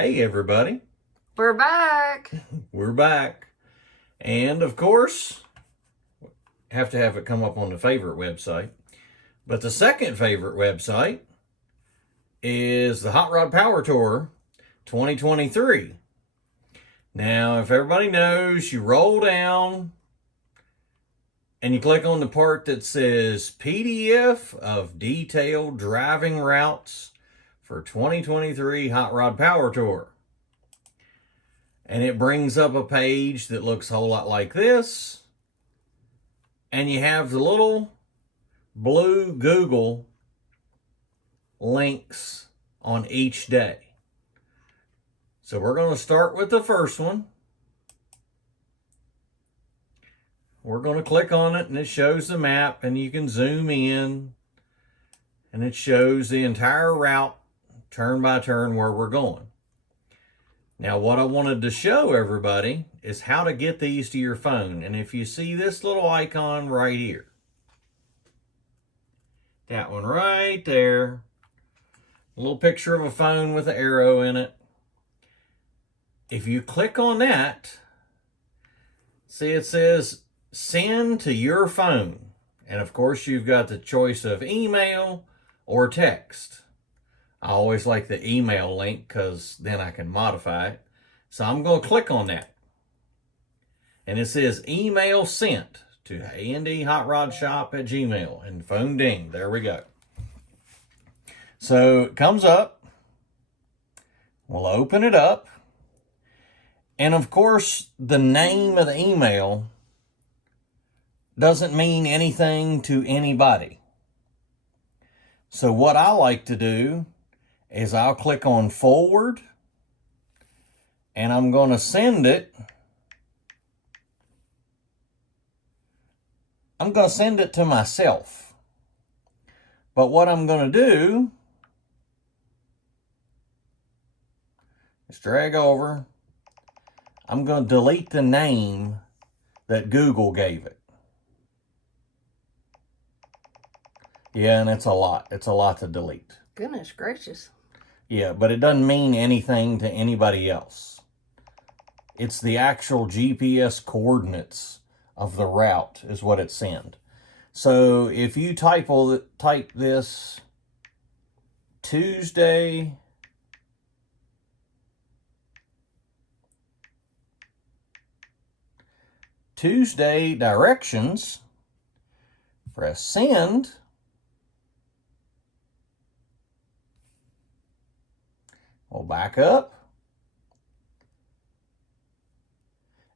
Hey everybody, We're back. we're back. And of course, have to have it come up on the favorite website. But the second favorite website is the Hot Rod Power Tour 2023. Now, if everybody knows, you roll down and you click on the part that says PDF of detailed driving routes for 2023 Hot Rod Power Tour. And it brings up a page that looks a whole lot like this. And you have the little blue Google links on each day. So we're going to start with the first one. We're going to click on it and it shows the map and you can zoom in and it shows the entire route turn by turn where we're going. Now what I wanted to show everybody is how to get these to your phone. And if you see this little icon right here, that one right there, a little picture of a phone with an arrow in it. If you click on that, see it says send to your phone. And of course you've got the choice of email or text. I always like the email link because then I can modify it. So I'm going to click on that. And it says email sent to andhotrodsshop@gmail. And phone ding. There we go. So it comes up. We'll open it up. And of course, the name of the email doesn't mean anything to anybody. So what I like to do is I'll click on forward and I'm going to send it. I'm going to send it to myself. But what I'm going to do is drag over. I'm going to delete the name that Google gave it. Yeah, and it's a lot. It's a lot to delete. Goodness gracious. Yeah, but it doesn't mean anything to anybody else. It's the actual GPS coordinates of the route is what it sent. So if you type this Tuesday directions, press send. We'll back up.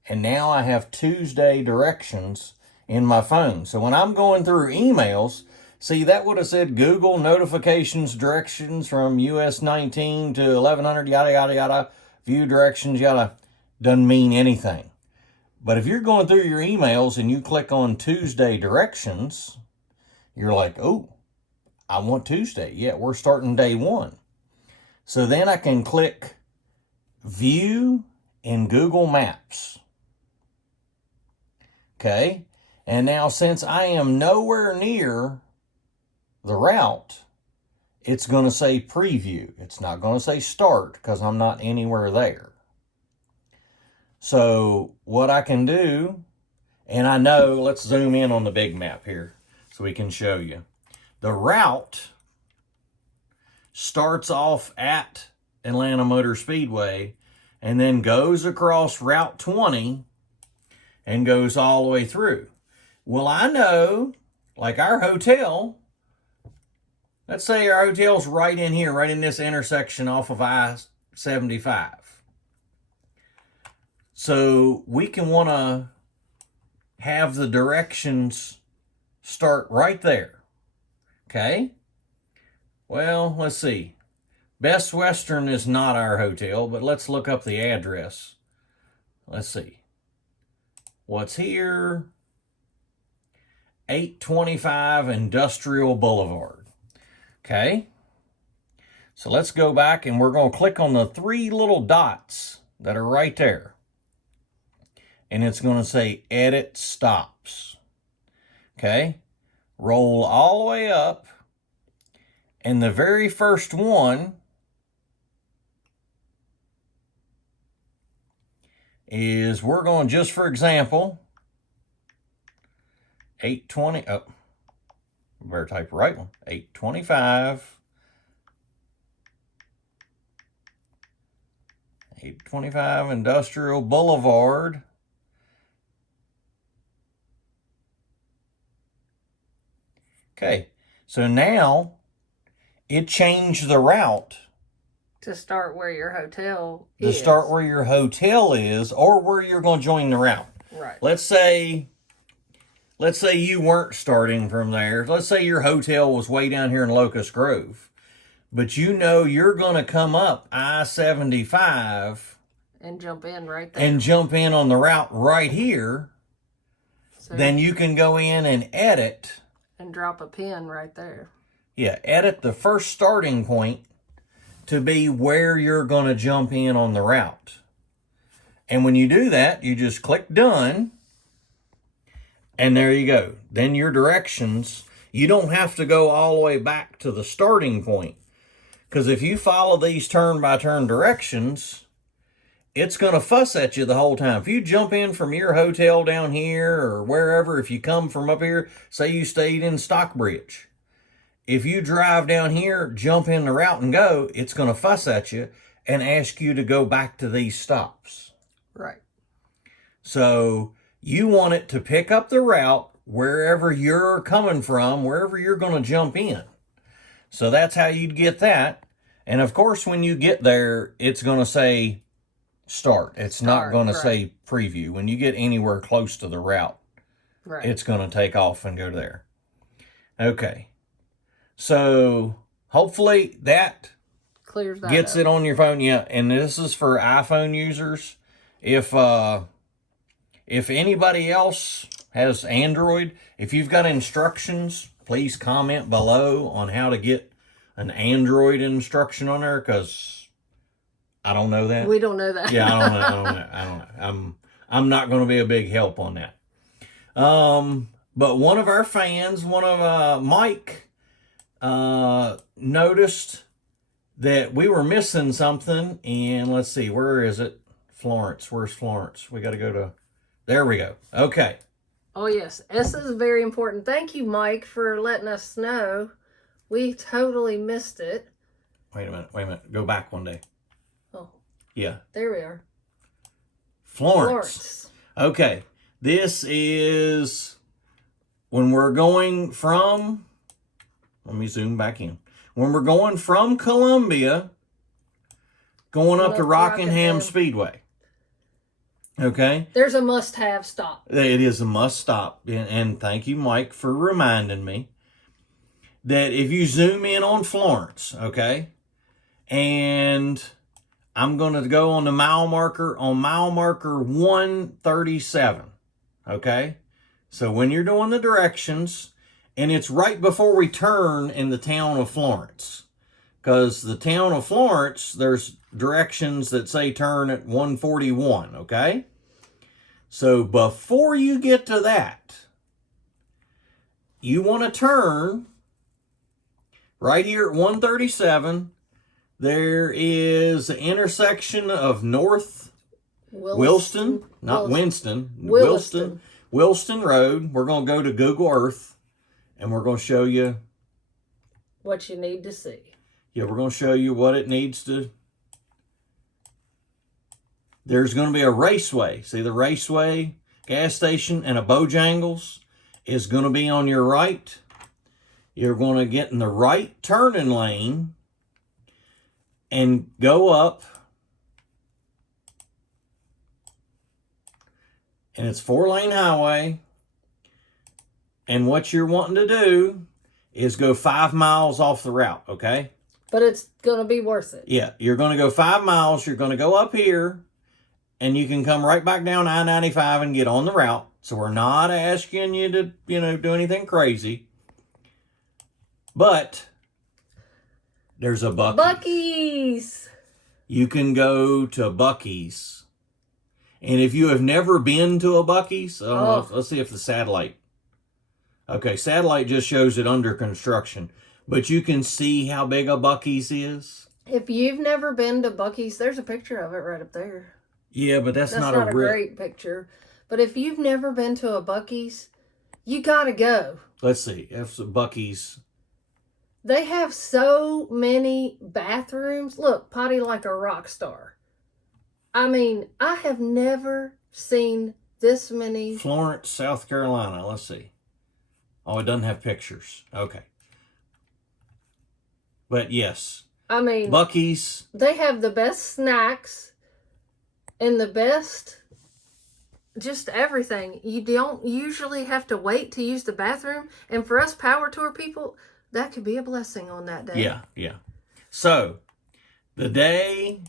And now I have Tuesday directions in my phone. So when I'm going through emails, see, that would have said Google notifications directions from US 19 to 1100, yada, yada, yada, view directions, yada. Doesn't mean anything. But if you're going through your emails and you click on Tuesday directions, you're like, oh, I want Tuesday. Yeah, we're starting day one. So then I can click view in Google Maps. Okay, and now since I am nowhere near the route, it's going to say preview. It's not going to say start because I'm not anywhere there. So what I can do, and I know, let's zoom in on the big map here so we can show you. The route starts off at Atlanta Motor Speedway and then goes across Route 20 and goes all the way through. Well, I know, like our hotel, let's say our hotel's right in here, right in this intersection off of I-75. So we can want to have the directions start right there. Okay? Well, let's see. Best Western is not our hotel, but let's look up the address. Let's see. What's here? 825 Industrial Boulevard. Okay. So let's go back and we're going to click on the three little dots that are right there. And it's going to say edit stops. Okay. Roll all the way up. And the very first one is we're going, just for example, 820, oh, better type the right one, 825, 825 Industrial Boulevard. Okay, so now it changed the route To start where your hotel to is. start where your hotel is or where you're going to join the route. Right. Let's say you weren't starting from there. Let's say your hotel was way down here in Locust Grove, but you know you're going to come up I-75 and jump in right there. and jump in on the route right here. So Then you can go in and edit. and drop a pin right there. Yeah, edit the first starting point to be where you're going to jump in on the route. And when you do that, you just click done. And there you go. Then your directions, you don't have to go all the way back to the starting point. Because if you follow these turn-by-turn directions, it's going to fuss at you the whole time. If you jump in from your hotel down here or wherever, if you come from up here, say you stayed in Stockbridge. If you drive down here, jump in the route and go, it's going to fuss at you and ask you to go back to these stops. Right. So you want it to pick up the route wherever you're coming from, wherever you're going to jump in. So that's how you'd get that. And of course, when you get there, it's going to say start. It's not going to say preview. When you get anywhere close to the route, it's going to take off and go there. Okay. So hopefully that clears that gets up. it on your phone. Yeah, and this is for iPhone users. If anybody else has Android, if you've got instructions, please comment below on how to get an Android instruction on there, because I don't know that. We don't know that. Yeah, I don't know. I'm not going to be a big help on that. But one of our fans, Mike, noticed that we were missing something, and let's see, where is it? Florence. Where's Florence? We got to go to, there we go. Okay. Oh, yes. This is very important. Thank you, Mike, for letting us know. We totally missed it. Wait a minute. Go back one day. Oh. Yeah. There we are. Florence. Okay. This is when we're going from, let me zoom back in. When we're going from Columbia, going up to Rockingham Speedway. Okay. There's a must-have stop. It is a must stop. And thank you, Mike, for reminding me that if you zoom in on Florence, okay, and I'm going to go on the mile marker, on mile marker 137, okay? So when you're doing the directions, and it's right before we turn in the town of Florence, because the town of Florence, there's directions that say turn at 141, okay? So before you get to that, you want to turn right here at 137. There is an intersection of North Wilston Road. We're going to go to Google Earth, and we're going to show you what you need to see. Yeah, we're going to show you what it needs to. There's going to be a raceway. See, the raceway, gas station, and a Bojangles is going to be on your right. You're going to get in the right turning lane and go up. And it's 4-lane highway. And what you're wanting to do is go 5 miles off the route, okay? But it's going to be worth it. Yeah, you're going to go 5 miles. You're going to go up here, and you can come right back down I-95 and get on the route. So we're not asking you to, do anything crazy. But there's a Buc-ees. Buc-ees. You can go to Buc-ees. And if you have never been to a Buc-ees, let's see if the satellite. Okay, satellite just shows it under construction. But you can see how big a Buc-ees is. If you've never been to Buc-ees, there's a picture of it right up there. Yeah, but that's That's not not a a real... great picture. But if you've never been to a Buc-ees, you gotta go. Let's see. That's Buc-ees. They have so many bathrooms. Look, potty like a rock star. I mean, I have never seen this many. Florence, South Carolina. Let's see. Oh, it doesn't have pictures. Okay. But yes, I mean, Buc-ees. they have the best snacks and the best just everything. You don't usually have to wait to use the bathroom. And for us power tour people, that could be a blessing on that day. Yeah, yeah. So, the day...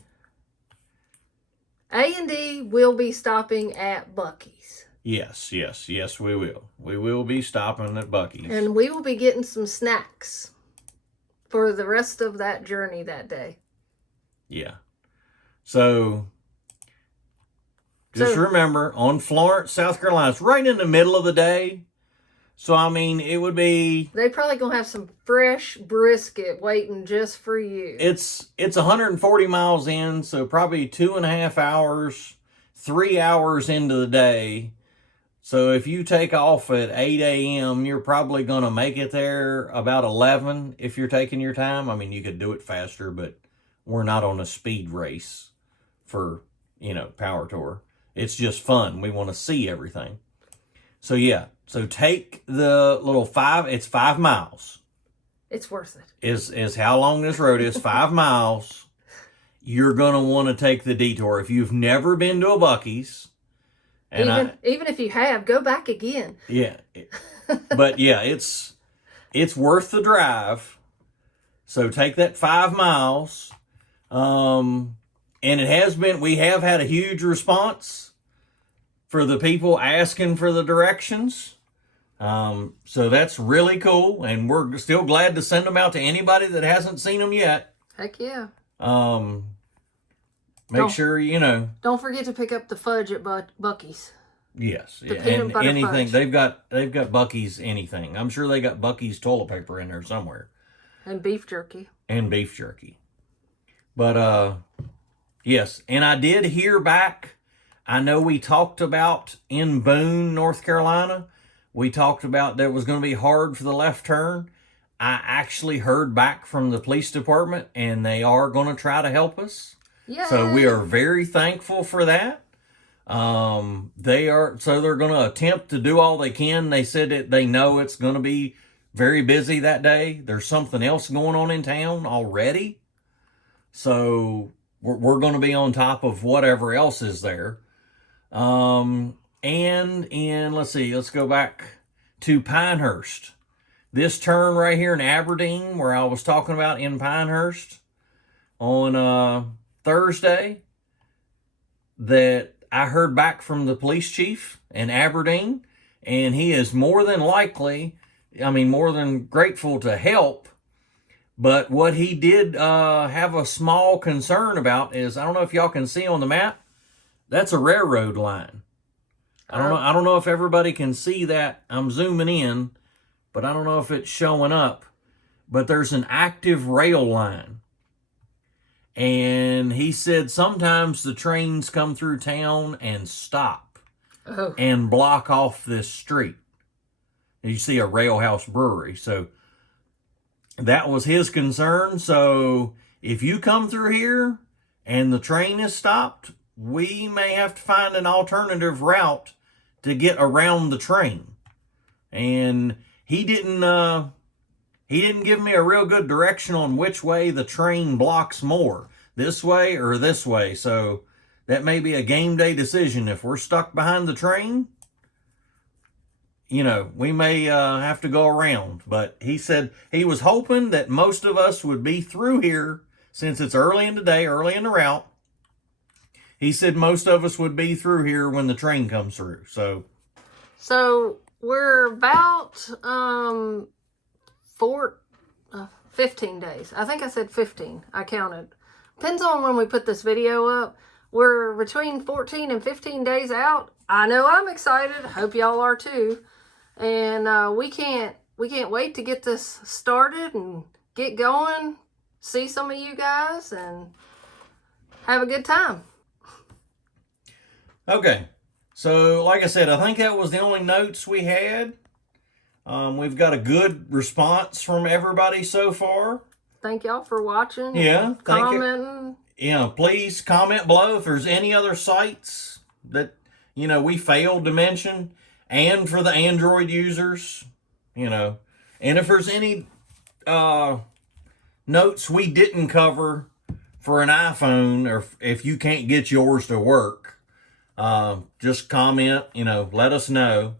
A&D will be stopping at Buc-ees. Yes, we will. We will be stopping at Buc-ees. And we will be getting some snacks for the rest of that journey that day. Yeah. So, just remember, on Florence, South Carolina, it's right in the middle of the day. So, I mean, it would be... They probably going to have some fresh brisket waiting just for you. It's 140 miles in, so probably 2.5 hours, 3 hours into the day. So if you take off at 8 a.m., you're probably going to make it there about 11 if you're taking your time. I mean, you could do it faster, but we're not on a speed race for, power tour. It's just fun. We want to see everything. So, yeah. So take the little it's 5 miles. It's worth it. Is how long this road is, 5 miles. You're going to want to take the detour. If you've never been to a Buc-ees, even if you have, go back again. Yeah. But yeah, it's worth the drive. So take that 5 miles. And we have had a huge response for the people asking for the directions. So that's really cool. And we're still glad to send them out to anybody that hasn't seen them yet. Heck yeah. Make sure, Don't forget to pick up the fudge at Buc-ees. Yes. The peanut butter anything. fudge. They've got Buc-ees anything. I'm sure they got Buc-ees toilet paper in there somewhere. And beef jerky. But yes, and I did hear back. I know we talked about in Boone, North Carolina, we talked about that it was going to be hard for the left turn. I actually heard back from the police department, and they are going to try to help us. Yay. So we are very thankful for that. They're going to attempt to do all they can. They said that they know it's going to be very busy that day. There's something else going on in town already. So we're going to be on top of whatever else is there. And let's see, let's go back to Pinehurst. This turn right here in Aberdeen, where I was talking about in Pinehurst on Thursday, that I heard back from the police chief in Aberdeen, and he is more than grateful to help. But what he did have a small concern about is, I don't know if y'all can see on the map, that's a railroad line. I don't know if everybody can see that. I'm zooming in, but I don't know if it's showing up. But there's an active rail line. And he said sometimes the trains come through town and stop and block off this street. You see a Rail House Brewery. So that was his concern. So if you come through here and the train is stopped, we may have to find an alternative route to get around the train. And he didn't give me a real good direction on which way the train blocks more, this way or this way. So that may be a game day decision. If we're stuck behind the train, we may have to go around. But he said he was hoping that most of us would be through here, since it's early in the day, early in the route. He said most of us would be through here when the train comes through. So we're about 15 days. I think I said 15. I counted. Depends on when we put this video up. We're between 14 and 15 days out. I know I'm excited. Hope y'all are too. And we can't wait to get this started and get going. See some of you guys and have a good time. Okay. So, like I said, I think that was the only notes we had. We've got a good response from everybody so far. Thank y'all for watching. Yeah, thank you. Commenting. Please comment below if there's any other sites that, we failed to mention. And for the Android users, and if there's any notes we didn't cover for an iPhone, or if you can't get yours to work, just comment, let us know.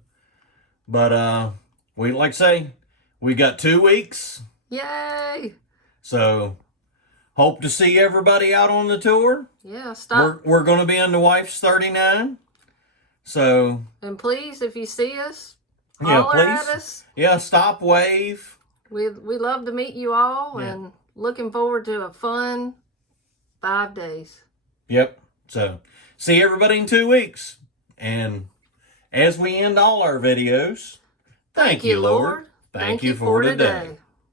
But like I say, we got 2 weeks. Yay! So hope to see everybody out on the tour. Yeah, stop. We're going to be on the Wife's 39. So. And please, if you see us, Yeah, holler at us. Yeah, stop, wave. We love to meet you all, and looking forward to a fun 5 days. Yep. So, see everybody in 2 weeks. And as we end all our videos, thank you, Lord. Thank you for today.